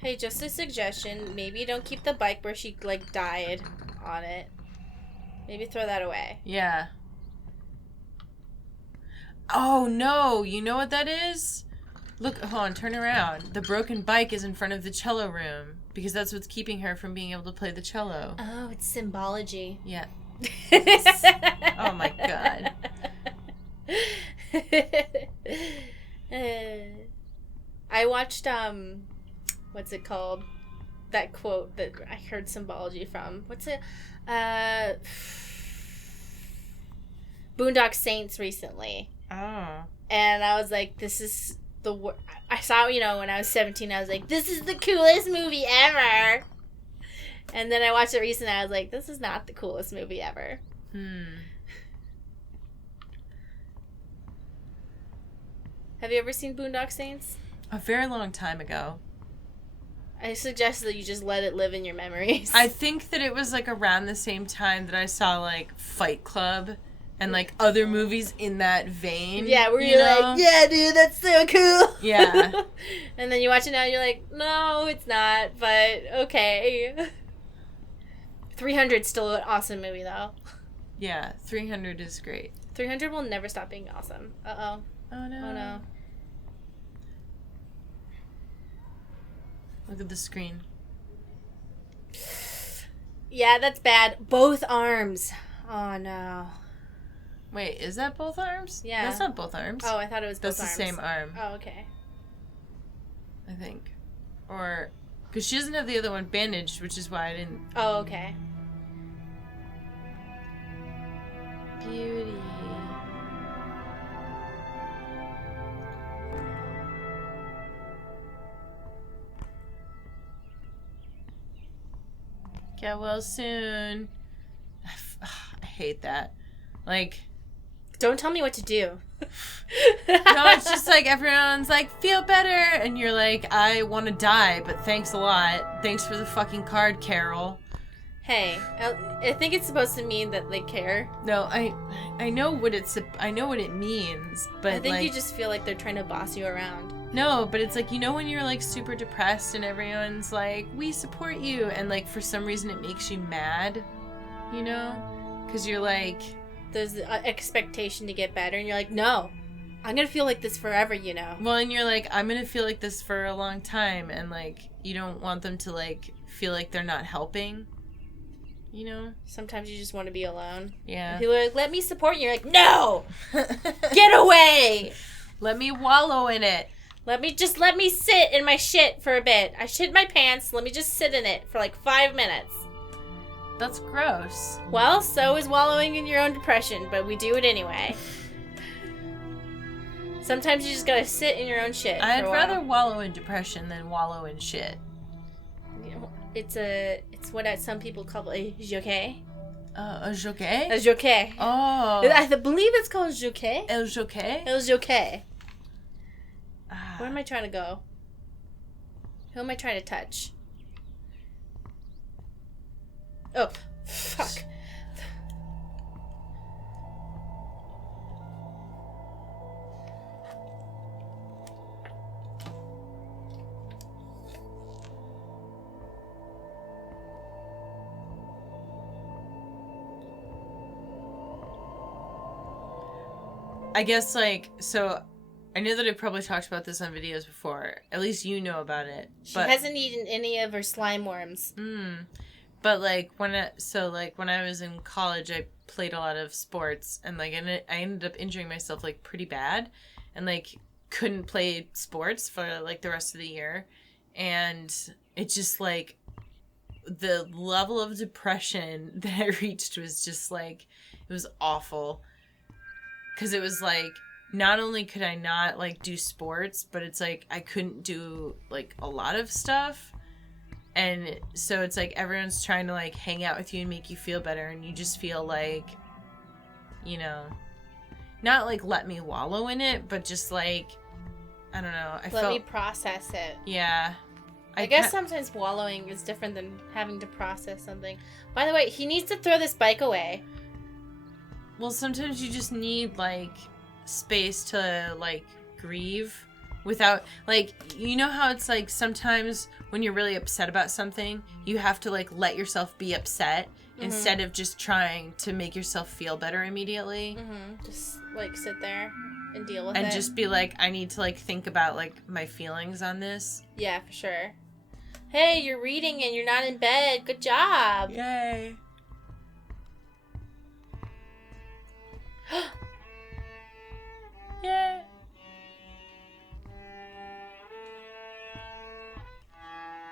Hey, just a suggestion. Maybe don't keep the bike where she, like, died on it. Maybe throw that away. Yeah. Oh, no. You know what that is? Look, hold on, turn around. The broken bike is in front of the cello room because that's what's keeping her from being able to play the cello. Oh, it's symbology. Yeah. Oh my god. I watched, what's it called? That quote that I heard symbology from. What's it? Boondock Saints recently. Oh. And I was like, this is I saw, when I was 17, I was like, this is the coolest movie ever. And then I watched it recently, I was like, this is not the coolest movie ever. Have you ever seen Boondock Saints? A very long time ago. I suggest that you just let it live in your memories. I think that it was, like, around the same time that I saw, like, Fight Club and, like, other movies in that vein. Yeah, where you're like, yeah, dude, that's so cool. Yeah. And then you watch it now and you're like, no, it's not, but okay. 300's still an awesome movie, though. Yeah, 300 is great. 300 will never stop being awesome. Uh-oh. Oh, no. Oh, no. Look at the screen. Yeah, that's bad. Both arms. Oh, no. Wait, is that both arms? Yeah. That's not both arms. Oh, I thought it was both arms. That's the same arm. Oh, okay. I think. Or, because she doesn't have the other one bandaged, which is why I didn't. Oh, okay. Beauty. Get well soon. I hate that. Like, don't tell me what to do. no, it's just like everyone's like, feel better. And you're like, I want to die, but thanks a lot. Thanks for the fucking card, Carol. Hey, I think it's supposed to mean that they care. No, I know what it means, but I think like, you just feel like they're trying to boss you around. No, but it's like, when you're like super depressed and everyone's like, we support you, and like for some reason it makes you mad, because you're like, there's an expectation to get better, and you're like, no, I'm gonna feel like this forever, Well, and you're like, I'm gonna feel like this for a long time, and like, you don't want them to like feel like they're not helping, Sometimes you just want to be alone. Yeah. People are like, let me support you. You're like, no! Get away! Let me wallow in it. Let me sit in my shit for a bit. I shit my pants. Let me just sit in it for like 5 minutes. That's gross. Well, so is wallowing in your own depression, but we do it anyway. Sometimes you just gotta sit in your own shit. I'd rather wallow in depression than wallow in shit. It's what some people call a jockey. A jockey? A jockey. Oh. I believe it's called jockey. El jockey? El jockey. Where am I trying to go? Who am I trying to touch? Oh, fuck. I guess, so I know that I probably talked about this on videos before. At least you know about it. She hasn't eaten any of her slime worms. But, when I was in college, I played a lot of sports, and, I ended up injuring myself, pretty bad, and, couldn't play sports for, the rest of the year. And it just, the level of depression that I reached was just, it was awful. Because it was, not only could I not, do sports, but it's, I couldn't do, a lot of stuff. And so it's, everyone's trying to, hang out with you and make you feel better. And you just feel not, let me wallow in it, but just, I don't know. Let me process it. Yeah. I guess sometimes wallowing is different than having to process something. By the way, he needs to throw this bike away. Well, sometimes you just need, space to, grieve. without, like, you know how it's like sometimes when you're really upset about something, you have to like let yourself be upset instead of just trying to make yourself feel better immediately. Just like sit there and deal with it. And just be like, I need to like think about like my feelings on this. Yeah, for sure. Hey, you're reading and you're not in bed. Good job. Yay. Yeah.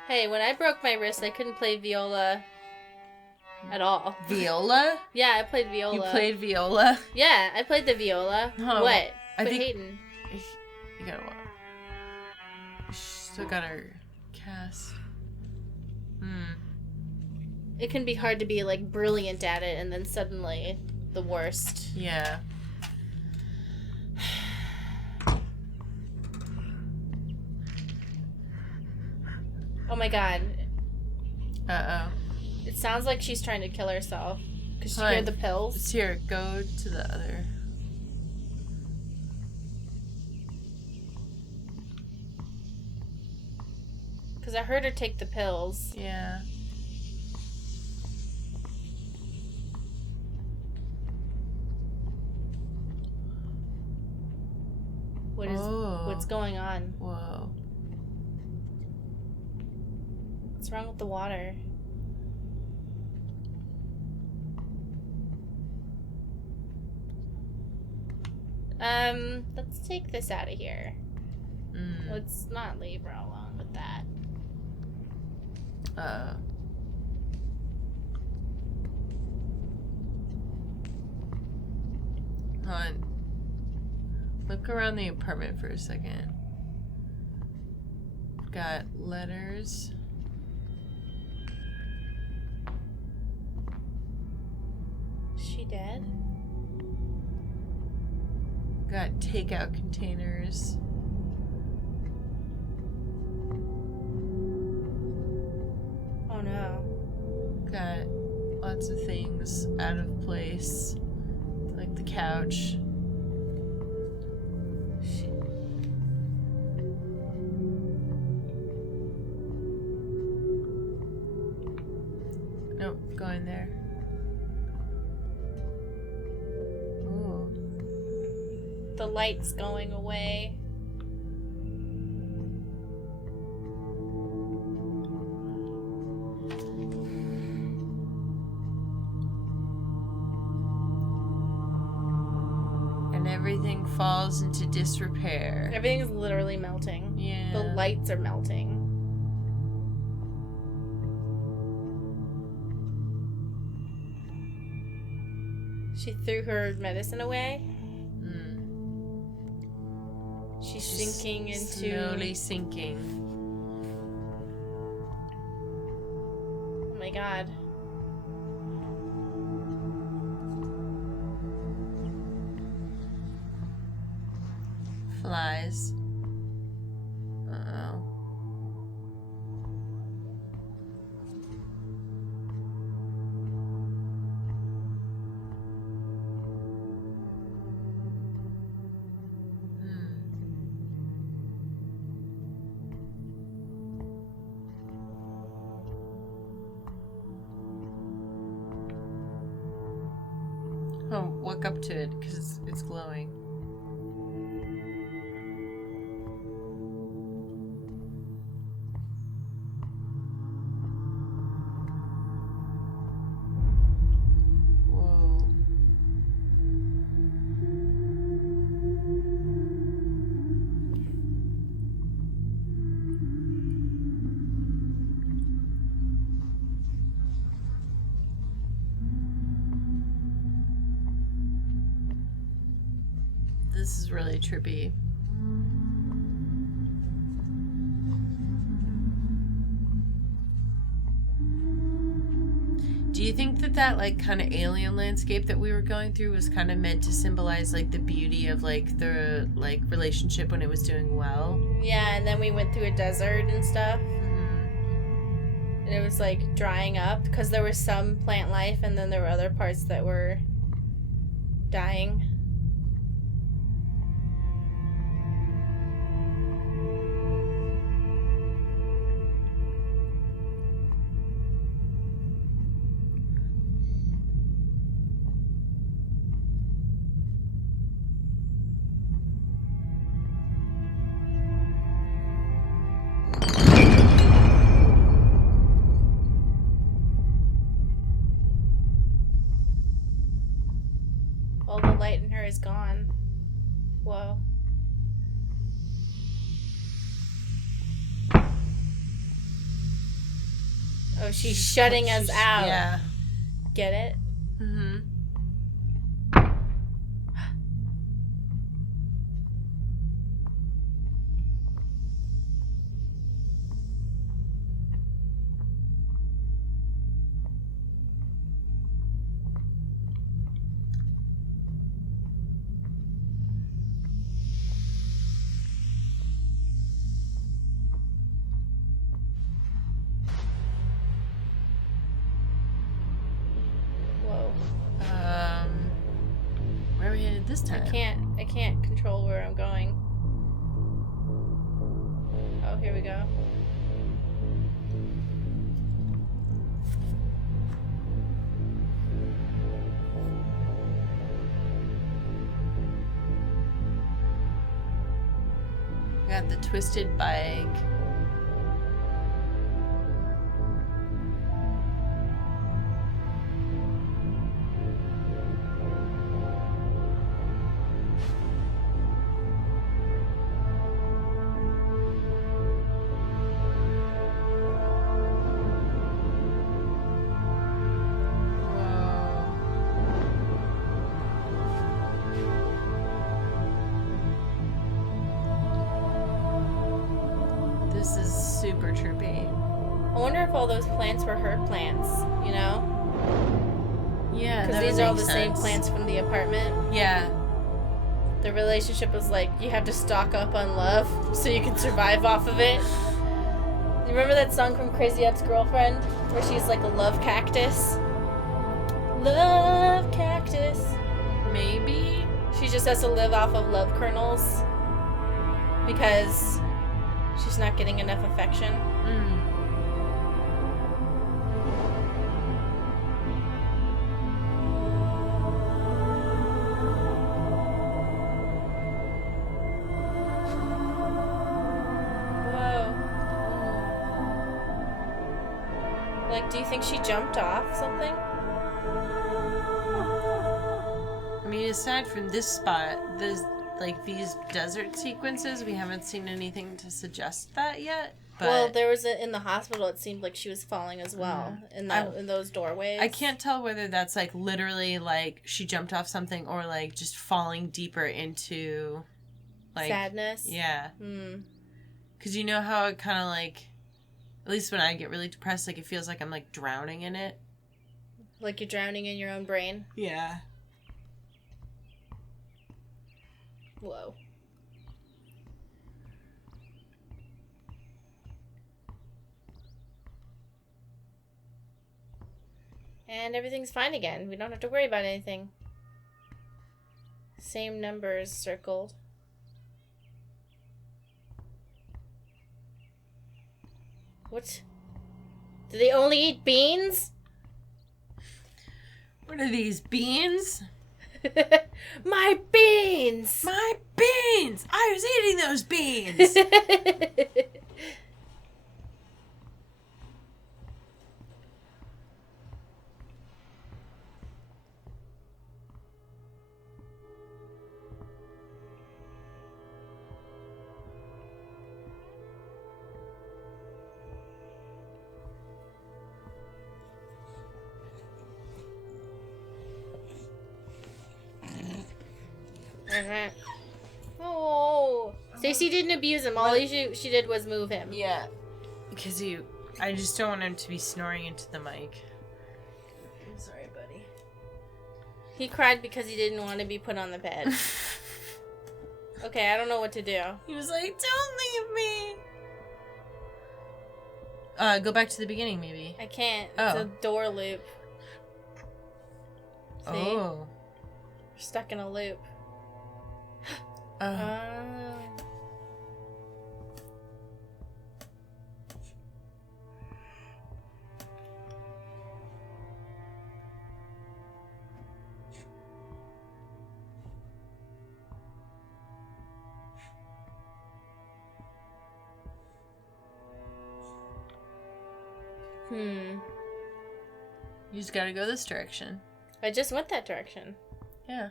Hey, when I broke my wrist, I couldn't play viola at all. Viola? Yeah, I played viola. You played viola? Yeah, I played the viola. Oh, what? I Quit think hating. you gotta watch. Still got her cast. It can be hard to be like brilliant at it and then suddenly the worst. Yeah. Oh my god. Uh-oh. It sounds like she's trying to kill herself. Because she heard the pills. It's here. Go to the other. Because I heard her take the pills. Yeah. What's going on? Whoa. What's wrong with the water? Let's take this out of here. Let's not leave her alone with that. Hold on. Look around the apartment for a second. Got letters. Is she dead? Got takeout containers. Oh no. Got lots of things out of place. Like the couch. Nope, go in there. Ooh. The light's going away. And everything falls into disrepair. Everything's literally melting. Yeah. The lights are melting. She threw her medicine away. She's sinking into... Slowly sinking. Oh my god. Flies. Uh-oh. Oh, walk up to it because it's glowing. Whoa. This is really trippy. Do you think that like kind of alien landscape that we were going through was kind of meant to symbolize like the beauty of like the like relationship when it was doing well? Yeah, and then we went through a desert and stuff. And it was like drying up because there was some plant life and then there were other parts that were dying. light in her is gone. Whoa. Oh, she's shutting us out. Yeah. Get it? Mm-hmm. Whoa. Where are we headed this time? I can't control where I'm going. Oh, here we go. We got the twisted bike. This is super trippy. I wonder if all those plants were her plants, you know? Yeah, Because these are all the same plants from the apartment. Yeah. The relationship was like, you have to stock up on love so you can survive off of it. You remember that song from Crazy Ex-Girlfriend? Where she's like a love cactus? Love cactus. Maybe? She just has to live off of love kernels. Because she's not getting enough affection. Like, do you think she jumped off something? I mean, aside from this spot, there's like these desert sequences, we haven't seen anything to suggest that yet. But Well, there was in the hospital. It seemed like she was falling as well in those doorways. I can't tell whether that's like literally like she jumped off something or like just falling deeper into like sadness. Yeah. Hmm. Because you know how it kind of like, at least when I get really depressed, like it feels like I'm like drowning in it. Like you're drowning in your own brain. Yeah. Whoa. And everything's fine again. We don't have to worry about anything. Same numbers circled. What? Do they only eat beans? What are these, beans? My beans! My beans! I was eating those beans! Oh, Stacey didn't abuse him. All she did was move him. Yeah. Because I just don't want him to be snoring into the mic. I'm sorry, buddy. He cried because he didn't want to be put on the bed. Okay, I don't know what to do. He was like, don't leave me. Go back to the beginning, maybe. I can't. It's a door loop. See? Oh. We're stuck in a loop. You just gotta go this direction. I just went that direction. Yeah.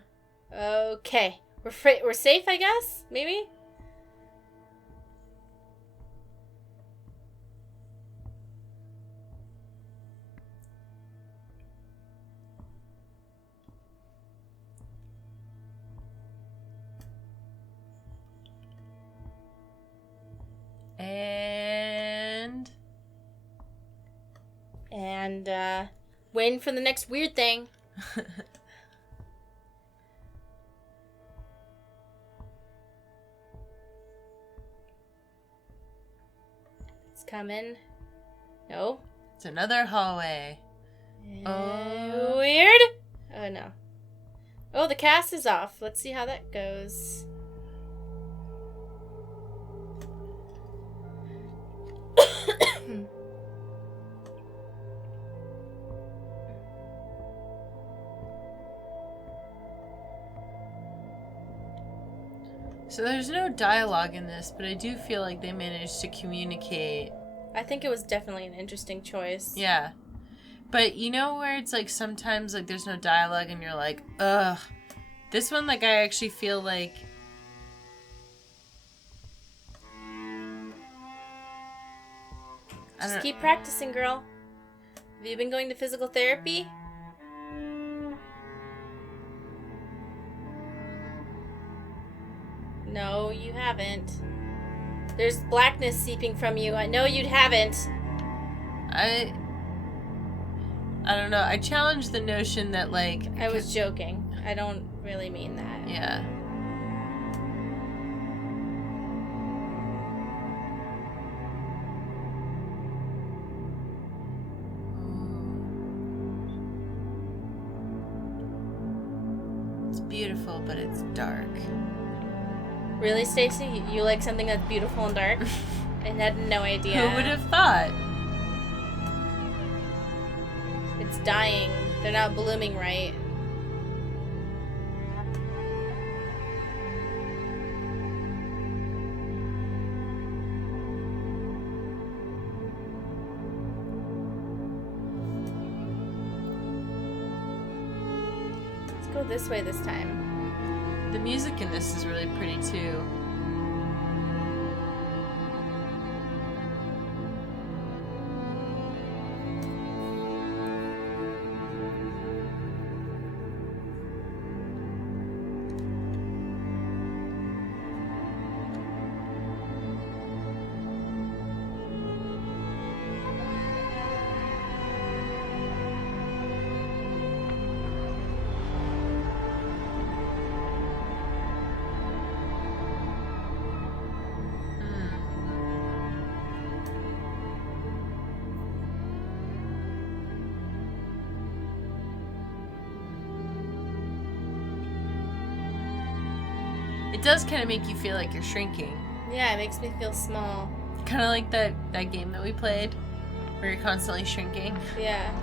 Okay. We're safe, I guess? Maybe? And waiting for the next weird thing. It's coming. No. It's another hallway. Oh. Weird? Oh, no. Oh, the cast is off. Let's see how that goes. So there's no dialogue in this, but I do feel like they managed to communicate. I think it was definitely an interesting choice. Yeah. But you know where it's like sometimes like there's no dialogue and you're like, ugh. This one, like, I actually feel like... Just keep practicing, girl. Have you been going to physical therapy? No, you haven't. There's blackness seeping from you. I know you haven't. I don't know. I challenge the notion that, like... I was joking. I don't really mean that. Yeah. It's beautiful, but it's dark. Really, Stacy? You like something that's beautiful and dark? I had no idea. Who would have thought? It's dying. They're not blooming right. Let's go this way this time. The music in this is really pretty too. It does kind of make you feel like you're shrinking. Yeah, it makes me feel small. Kind of like that game that we played, where you're constantly shrinking. Yeah.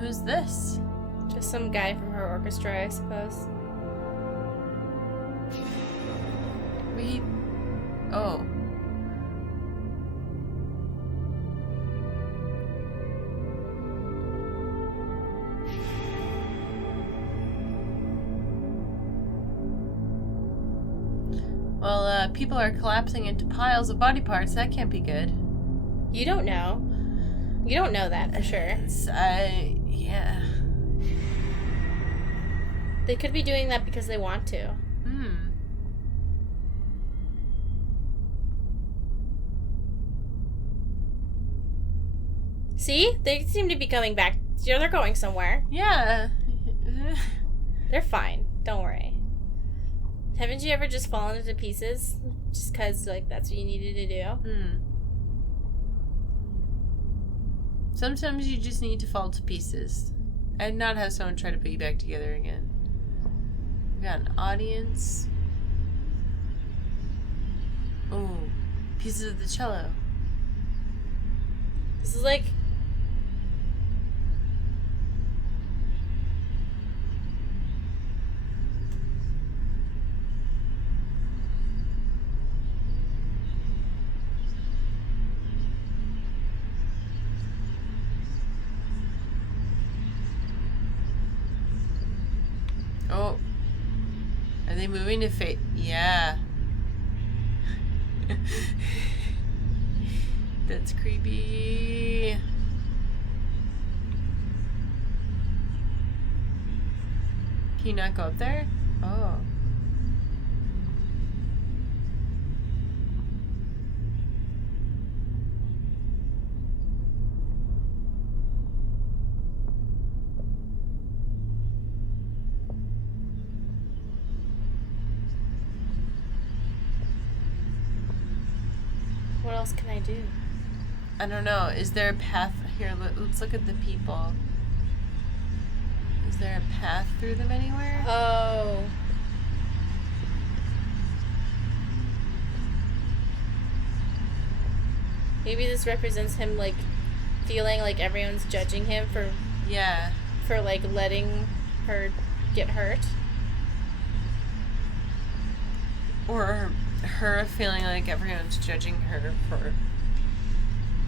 Who's this? Just some guy from her orchestra, I suppose. Oh. Well, people are collapsing into piles of body parts. That can't be good. You don't know. You don't know that for sure. Yeah. They could be doing that because they want to. See? They seem to be coming back. They're going somewhere. Yeah. They're fine. Don't worry. Haven't you ever just fallen into pieces? Just because, like, that's what you needed to do? Sometimes you just need to fall to pieces. And not have someone try to put you back together again. We got an audience. Oh, pieces of the cello. This is like... Oh. Are they moving to fate? Yeah. That's creepy. Can you not go up there? Oh. What else can I do? I don't know. Is there a path here? Let's look at the people. Is there a path through them anywhere? Oh. Maybe this represents him, like, feeling like everyone's judging him for... Yeah. For, like, letting her get hurt. Or her feeling like everyone's judging her for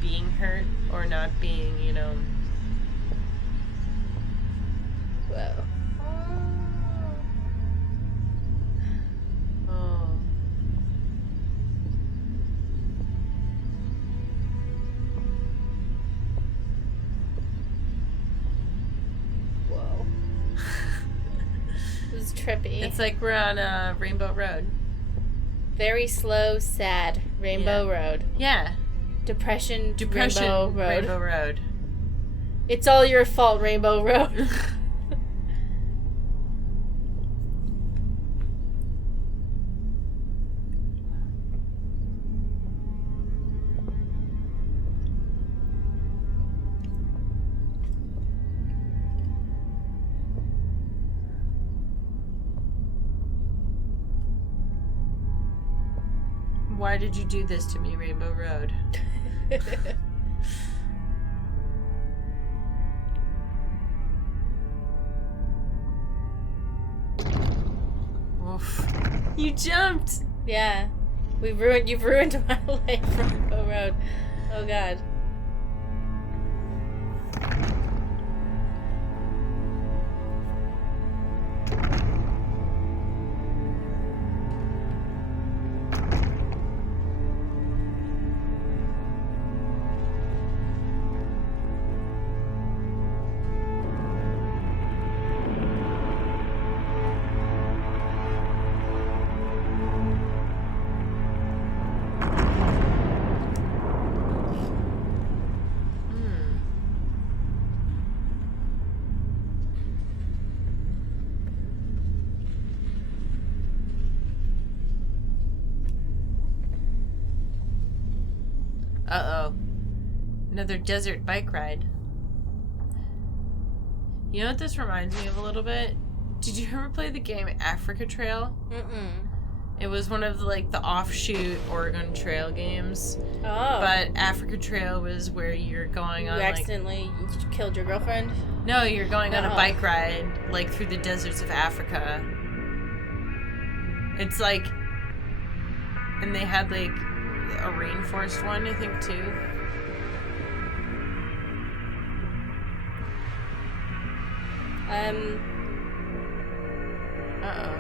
being hurt or not being, you know. Whoa. Oh. Whoa. This is trippy. It's like we're on a Rainbow Road. Very slow, sad Rainbow Road. Yeah. Depression Rainbow Road. Rainbow Road. It's all your fault, Rainbow Road. Why did you do this to me, Rainbow Road? Oof. You jumped! Yeah. You've ruined my life, Rainbow Road. Oh god. Uh-oh. Another desert bike ride. You know what this reminds me of a little bit? Did you ever play the game Africa Trail? Mm-mm. It was one of the offshoot Oregon Trail games. Oh. But Africa Trail was where you're going on You accidentally killed your girlfriend? No, you're going on a bike ride through the deserts of Africa. It's and they had a rainforest one, I think, too. Uh-oh.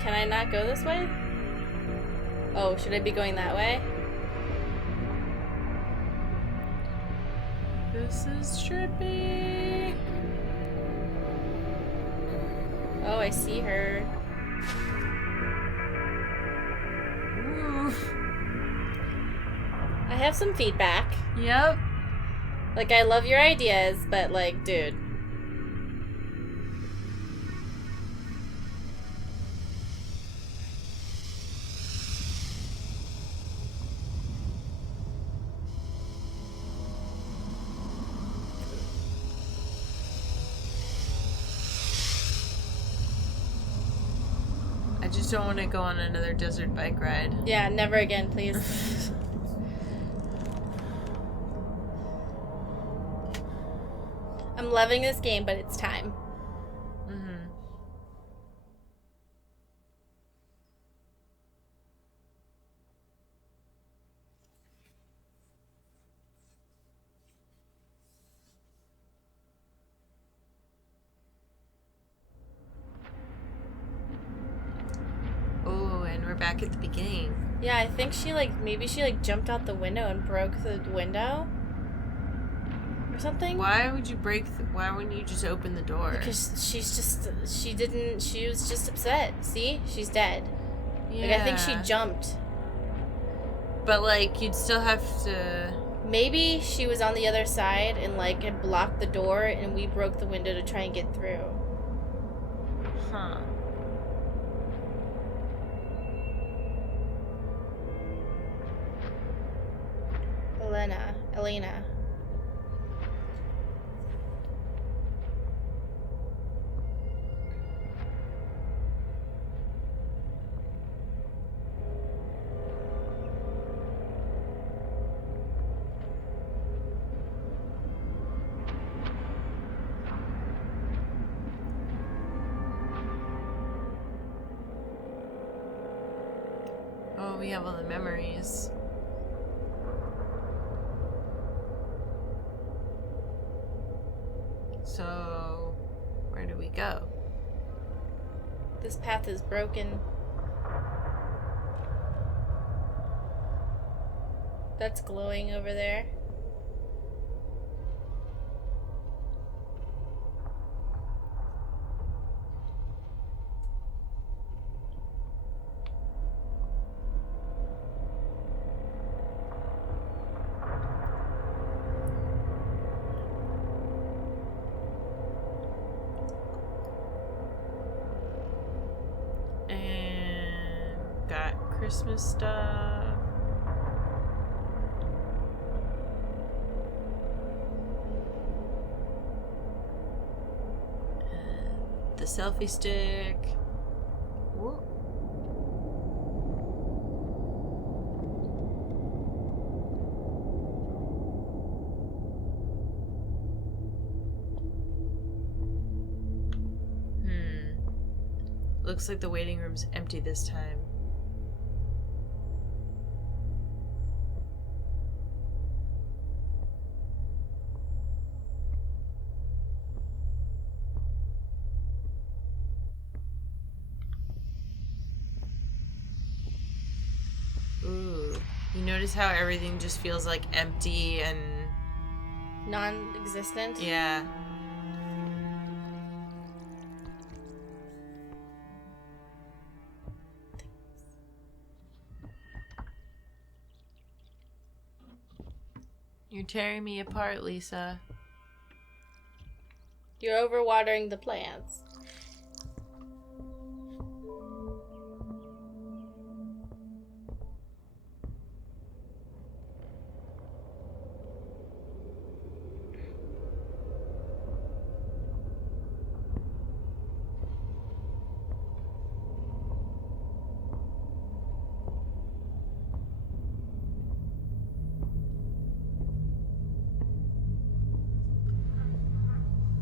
Can I not go this way? Oh, should I be going that way? This is trippy. Oh, I see her. Ooh. I have some feedback. Yep. Like, I love your ideas, but, like, dude. I just don't want to go on another desert bike ride. Yeah, never again, please. I'm loving this game, but it's time. Mm-hmm. Oh, and we're back at the beginning. Yeah, I think she, like, maybe she, like, jumped out the window and broke the window? Or something? Why would you why wouldn't you just open the door? Because she was just upset. See? She's dead. Yeah. Like, I think she jumped. But, like, you'd still have to... Maybe she was on the other side and, like, it blocked the door and we broke the window to try and get through. Huh. Elena. Oh, we have all the memories. So, where do we go? This path is broken. That's glowing over there. And got Christmas stuff. And the selfie stick. Whoa. Looks like the waiting room's empty this time. Ooh. You notice how everything just feels like empty and... Non-existent? Yeah. You're tearing me apart, Lisa. You're overwatering the plants.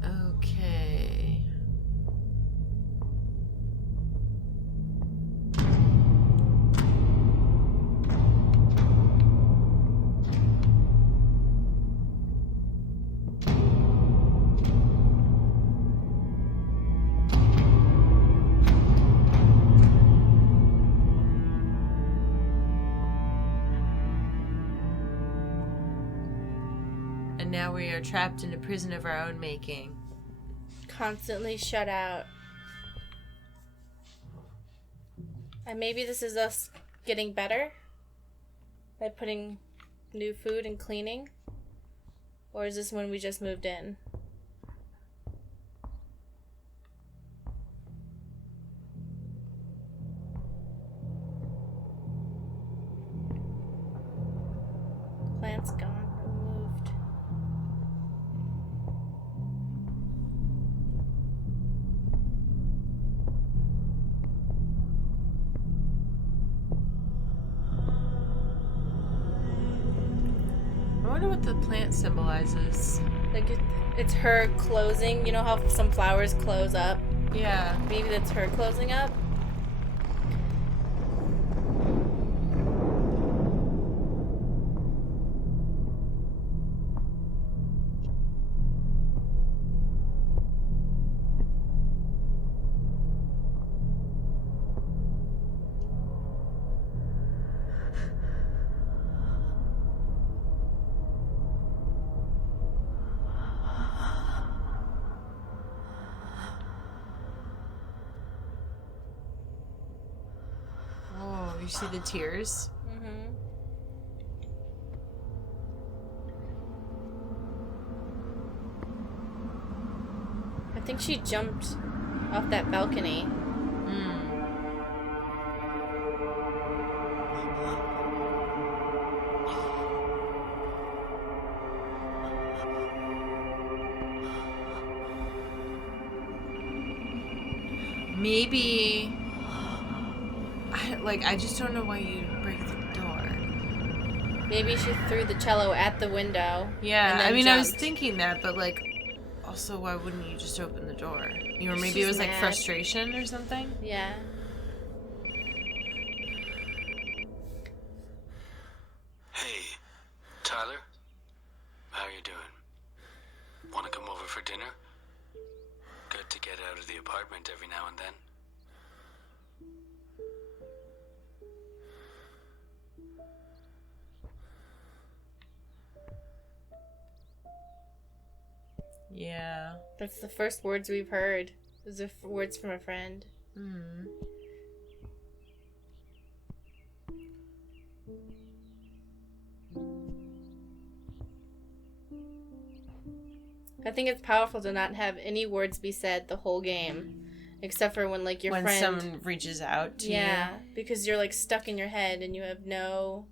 Okay. And now we are trapped in a prison of our own making. Constantly shut out. And maybe this is us getting better by putting new food and cleaning. Or is this when we just moved in? Plant's gone. Moved. I wonder what the plant symbolizes. Like it's her closing. You know how some flowers close up? Yeah. Maybe that's her closing up. Oh, you see the tears? Mm-hmm. I think she jumped off that balcony. Maybe... I just don't know why you break the door. Maybe she threw the cello at the window. Yeah, and then I mean, I was jumped. thinking that, but, also, why wouldn't you just open the door? Or maybe She's it was, mad. frustration or something? Yeah. Hey, Tyler? How you doing? Want to come over for dinner? Good to get out of the apartment every now and then. Yeah. That's the first words we've heard. Those are words from a friend. Hmm. I think it's powerful to not have any words be said the whole game. Except for when, your when friend... someone reaches out to you. Yeah, because you're, stuck in your head and you have no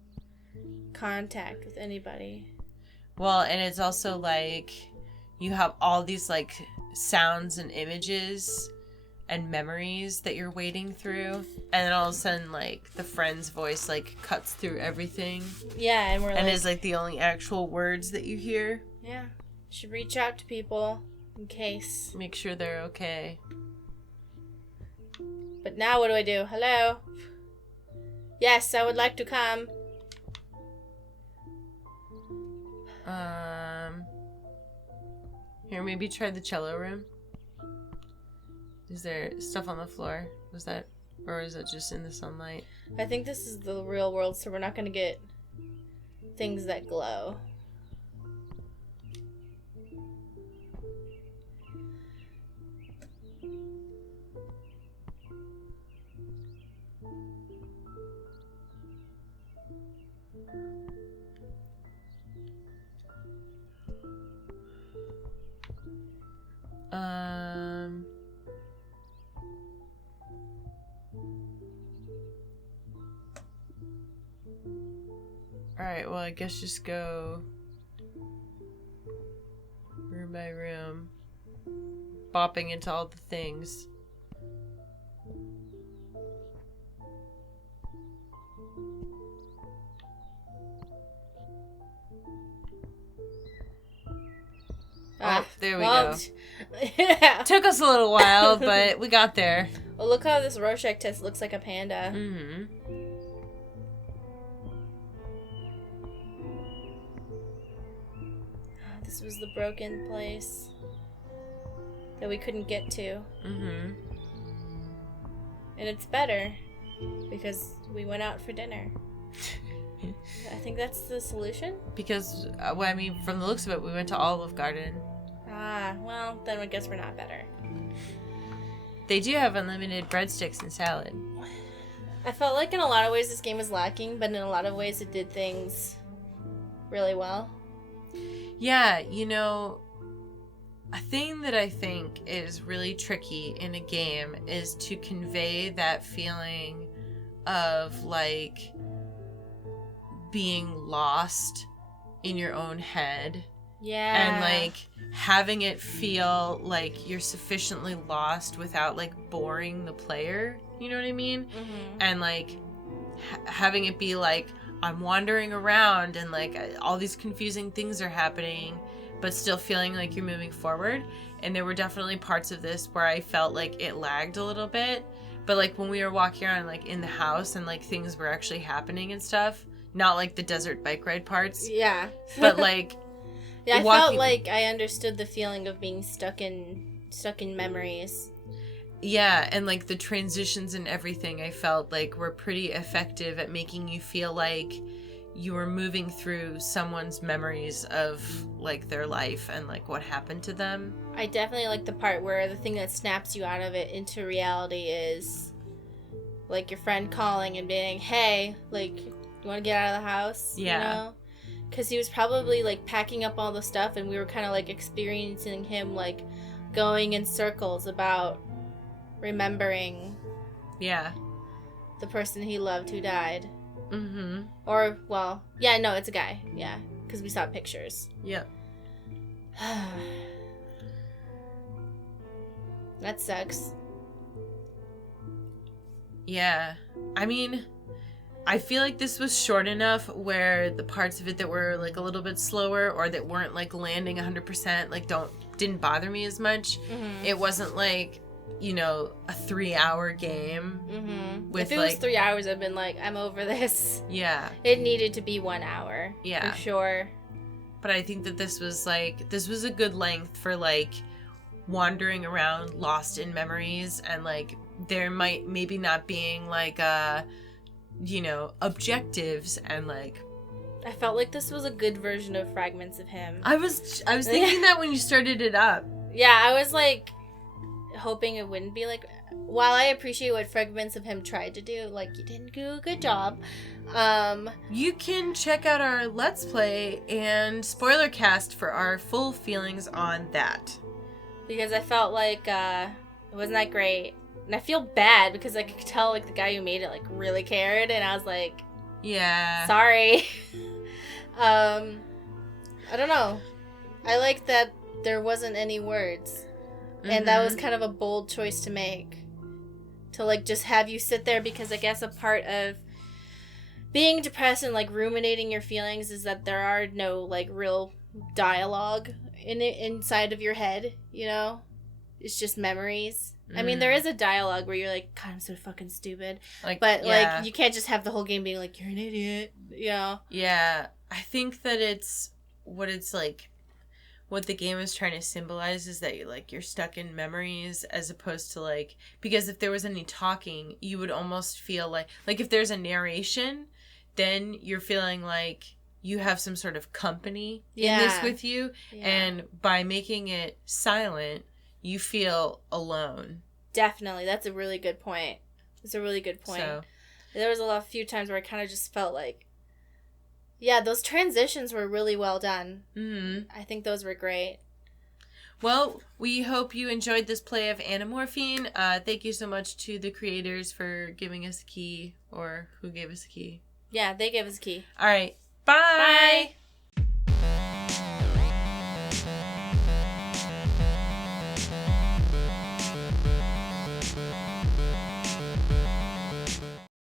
contact with anybody. Well, and it's also, you have all these, sounds and images and memories that you're wading through. And then all of a sudden, the friend's voice, cuts through everything. Yeah, and we're And is, the only actual words that you hear. Yeah. Should reach out to people in case. Make sure they're okay. But now what do? Hello? Yes, I would like to come. Here, maybe try the cello room. Is there stuff on the floor? Was that, or is it just in the sunlight? I think this is the real world, so we're not going to get things that glow. Alright, well, I guess just go room by room, bopping into all the things. Oh, there we go. Yeah. Took us a little while, but we got there. Well, look how this Rorschach test looks like a panda. Mm-hmm. This was the broken place that we couldn't get to. Mm-hmm. And it's better because we went out for dinner. I think that's the solution. Because, well, I mean, from the looks of it, we went to Olive Garden. Ah, well, then I guess we're not better. They do have unlimited breadsticks and salad. I felt like in a lot of ways this game was lacking, but in a lot of ways it did things really well. Yeah, you know, a thing that I think is really tricky in a game is to convey that feeling of, like, being lost in your own head. Yeah. And, like, having it feel like you're sufficiently lost without, like, boring the player. You know what I mean? Mm-hmm. And, like, having it be like, I'm wandering around and, like, all these confusing things are happening, but still feeling like you're moving forward. And there were definitely parts of this where I felt like it lagged a little bit. But, like, when we were walking around, like, in the house and, like, things were actually happening and stuff, not, like, the desert bike ride parts. Yeah. But, like... yeah, I felt like I understood the feeling of being stuck in memories. Yeah, and, like, the transitions and everything I felt like were pretty effective at making you feel like you were moving through someone's memories of, like, their life and, like, what happened to them. I definitely like the part where the thing that snaps you out of it into reality is, like, your friend calling and being, hey, like, you want to get out of the house? Yeah. You know? Because he was probably, like, packing up all the stuff, and we were kind of, like, experiencing him, like, going in circles about remembering Yeah. the person he loved who died. Mm-hmm. Or, well, yeah, no, it's a guy. Yeah, because we saw pictures. Yep. That sucks. Yeah. I mean, I feel like this was short enough where the parts of it that were, like, a little bit slower or that weren't, like, landing 100%, like, didn't bother me as much. Mm-hmm. It wasn't, like, you know, a 3-hour game. Mm-hmm. With, if it was like... 3 hours, I'd been like, I'm over this. Yeah. It needed to be 1 hour. Yeah. For sure. But I think that this was a good length for, like, wandering around lost in memories, and, like, there maybe not being, like, you know, objectives and, like... I felt like this was a good version of Fragments of Him. I was thinking that when you started it up. Yeah, I was, like, hoping it wouldn't be, like... While I appreciate what Fragments of Him tried to do, like, you didn't do a good job. You can check out our Let's Play and spoiler cast for our full feelings on that. Because I felt like, it wasn't that great. And I feel bad because I could tell, like, the guy who made it, like, really cared. And I was like... Yeah. Sorry. I don't know. I like that there wasn't any words. Mm-hmm. And that was kind of a bold choice to make. To, like, just have you sit there, because I guess a part of being depressed and, like, ruminating your feelings is that there are no, like, real dialogue inside of your head, you know? It's just memories. I mean, there is a dialogue where you're like, God, I'm so fucking stupid. Like, but, yeah. like, you can't just have the whole game being like, you're an idiot, you know? Yeah. I think that what the game is trying to symbolize is that you're stuck in memories, as opposed to, like, because if there was any talking, you would almost feel like if there's a narration, then you're feeling like you have some sort of company in this with you. Yeah. And by making it silent, you feel alone. Definitely. That's a really good point. So, there was a few times where I kind of just felt like, yeah, those transitions were really well done. Mm-hmm. I think those were great. Well, we hope you enjoyed this play of Anamorphine. Thank you so much to the creators for giving us a key, or who gave us a key. Yeah, they gave us a key. All right. Bye. Bye.